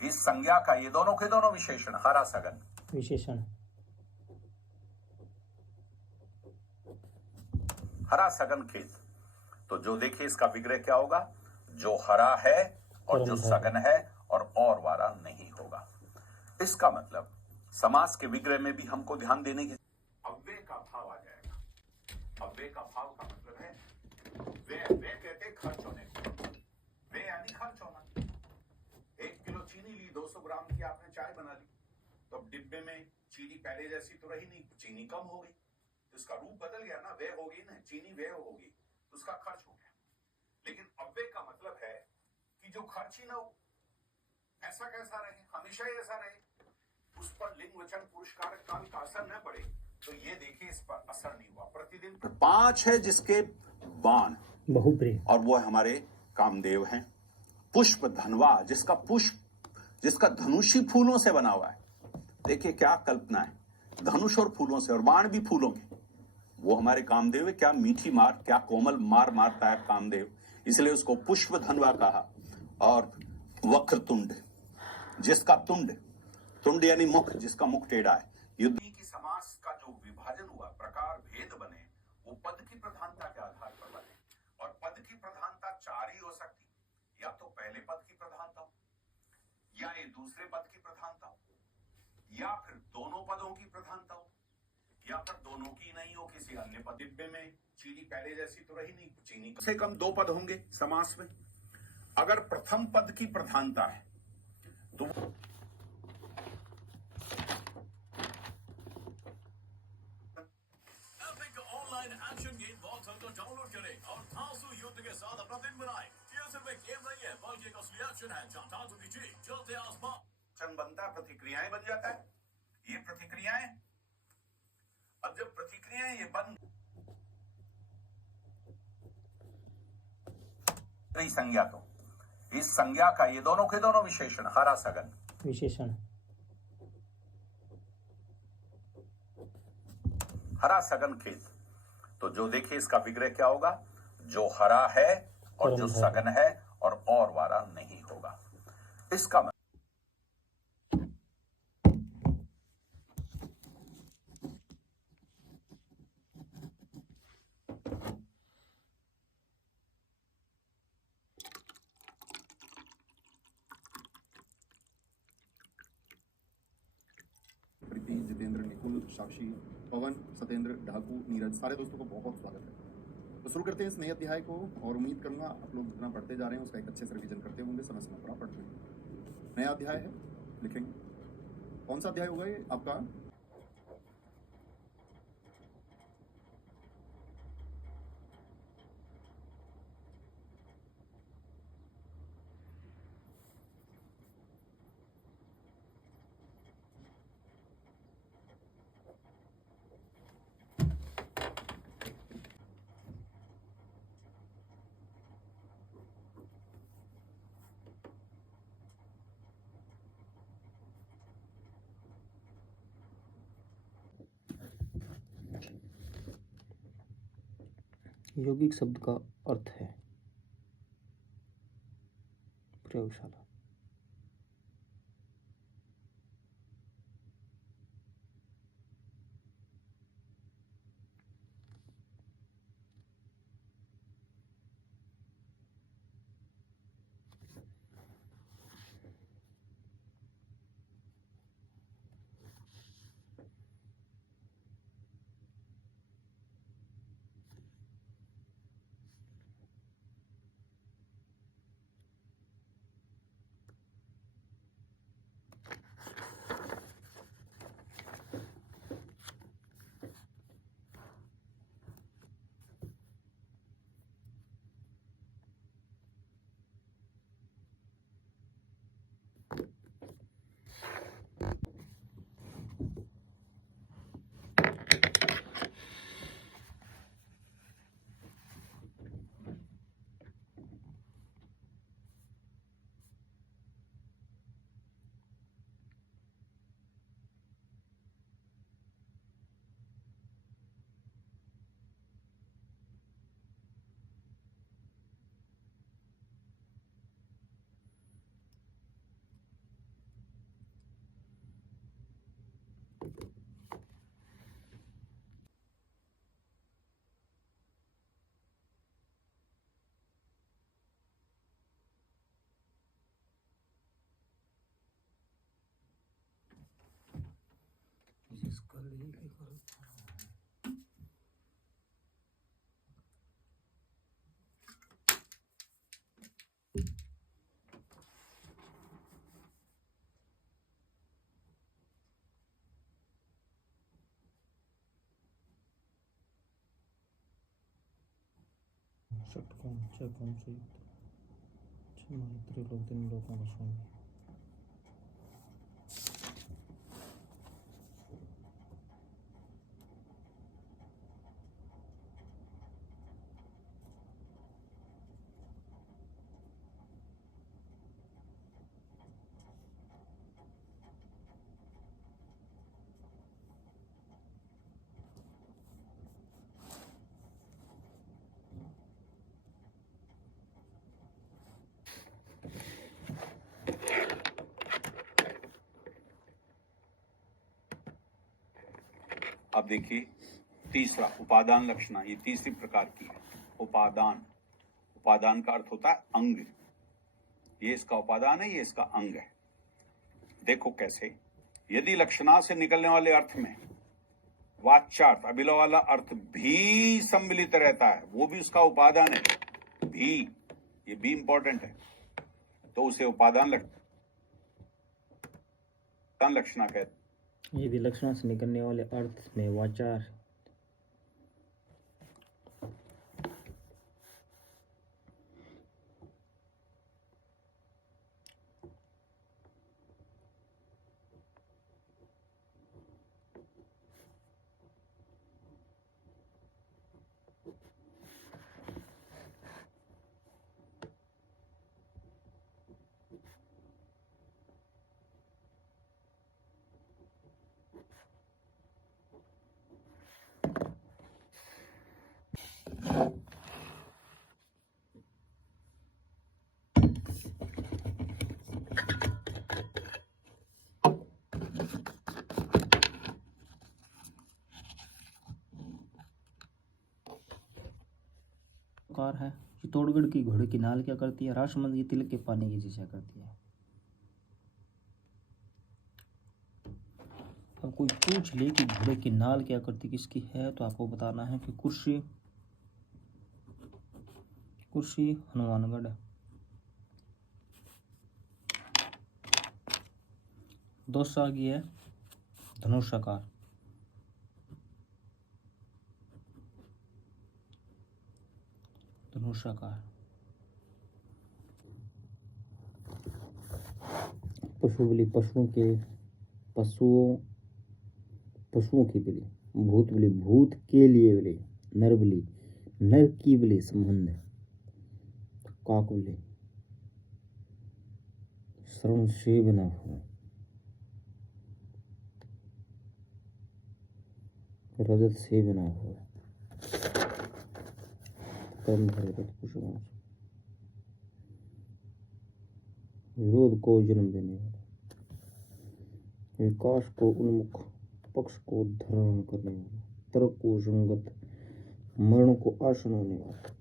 इस संज्ञा का ये दोनों के दोनों विशेषण हरा सघन विशेषण हरा सघन खेत। तो जो देखिए इसका विग्रह क्या होगा, जो हरा है और जो सघन है और वारा नहीं होगा। इसका मतलब समास के विग्रह में भी हमको ध्यान देने की अव्यय का भाव आ जाएगा। अव्यय का भाव का मतलब है वे कहते खर्च होने को, वे यानी खर्च होना। 1 किलो चीनी ली, 200 ग्राम की आपने चाय बना ली, तो अब डिब्बे में चीनी पहले जैसी तो रही नहीं, चीनी कम हो गई, तो इसका रूप बदल गया ना, वे होगी ना, चीनी वे होगी, तो उसका खर्च हो गया। लेकिन अव्यय का मतलब है कि जो खर्च ही ना हो, ऐसा कैसा रहे, हमेशा ही ऐसा रहे, उस पर लिंग वचन पुरुष कारक काल का असर न पड़े। तो ये देखिए इस पर असर नहीं हुआ। प्रतिदिन 5 है जिसके बाण बहुप्रिय, और वो हमारे कामदेव हैं। पुष्प धनवा, जिसका पुष्प, जिसका धनुषी फूलों से बना हुआ है। देखिए क्या कल्पना है, धनुष और फूलों से, और बाण भी फूलों के, वो हमारे कामदेव है। क्या मीठी मार, क्या कोमल मार मारता है कामदेव, इसलिए उसको पुष्प धनवा कहा। और वक्रतुंड, जिसका तुंड, तुंड यानी मुख, जिसका मुख टेढ़ा है। युद्ध की समास का जो विभाजन हुआ, प्रकार भेद बने, वो पद की प्रधानता के आधार पर बने। और पद की प्रधानता 4 ही हो सकती, या तो पहले पद की प्रधानता हो, या ये दूसरे पद की प्रधानता हो, या फिर दोनों पदों की प्रधानता हो, या फिर दोनों की नहीं हो, किसी अन्य पद। डिब्बे में चीनी पहले जैसी तो रही नहीं, चीनी कम से कम 2 पद होंगे समास में। अगर प्रथम पद की प्रधानता है तो online action game Vault Hunter download करें और धांसू युद्ध के साथ अपना दिन बनाएं। ये सिर्फ एक गेम नहीं है, बल्कि एक असली एक्शन है जहां धांसू की जीत चलते आसमान चन बनता, प्रतिक्रियाएं बन जाता है। ये प्रतिक्रियाएं, अब जब प्रतिक्रियाएं ये बन गई संज्ञा, तो इस संज्ञा का ये दोनों के दोनों विशेषण हरा सघन विशेषण हरा सघन खेत। तो जो देखिए इसका विग्रह क्या होगा, जो हरा है और जो सघन है और वारा नहीं होगा। इसका मतलब प्रीति, जितेंद्र, निकुल, साक्षी, पवन, सत्येंद्र, ढाकू, नीरज, सारे दोस्तों को बहुत स्वागत है। तो शुरू करते हैं इस नए अध्याय को, और उम्मीद करूंगा आप लोग जितना पढ़ते जा रहे हैं उसका एक अच्छे से रिवीजन करते होंगे, समय समय पर पढ़ते हैं। नया अध्याय है, लिखेंगे कौन सा अध्याय होगा ये आपका? यौगिक शब्द का अर्थ है प्रयोगशाला। जिसका लेके करो षटकोण चौकोण संयुक्त त्रिलोक तीन लोकों का स्वामी अब देखिए तीसरा उपादान लक्षणा, ये तीसरी प्रकार की है। उपादान, उपादान का अर्थ होता है अंग। ये इसका उपादान है, ये इसका अंग है। देखो कैसे, यदि लक्षणा से निकलने वाले अर्थ में वाच्यार्थ अभिलव वाला अर्थ भी सम्मिलित रहता है, वो भी उसका उपादान है। भी, ये भी इंपॉर्टेंट है, तो उसे उपादान लक्षणा कहते हैं। यदि लक्षणा से निकलने वाले अर्थ में वाचार कार है। चित्तौड़गढ़ की घोड़े की नाल क्या करती है? राजसमंद की तिलक के पानी की चीज़ें करती है। अब कोई पूछ ले कि घोड़े की नाल क्या करती, किसकी है, तो आपको बताना है कि कुर्सी, कुर्सी हनुमानगढ़ है। दोसा की है धनुषाकार। धनुषाकार। पशु बलि पशुओं की बलि। भूत बलि भूत के लिए बलि। नर बलि नर की बलि संबंध है। काक बलि श्रवण से बना हुआ। रजत से बना हुआ। विरोध को जन्म देने वाला, विकास को उन्मुख, पक्ष को धारण करने वाला, तर्क को संगत, मरण को आसन होने वाला।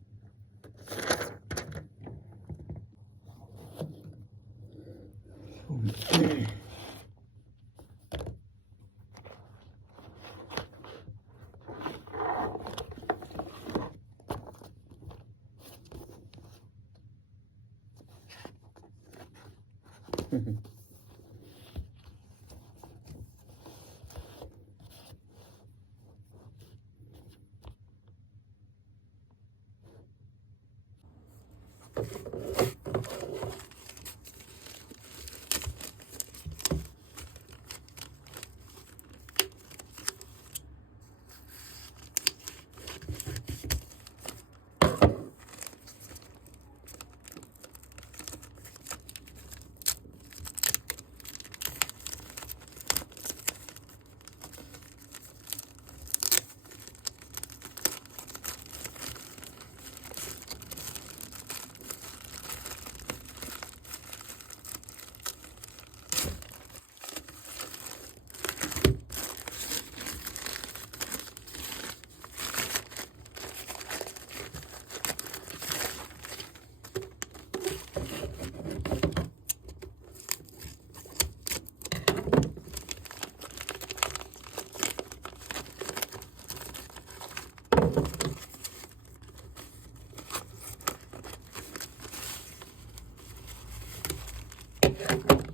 है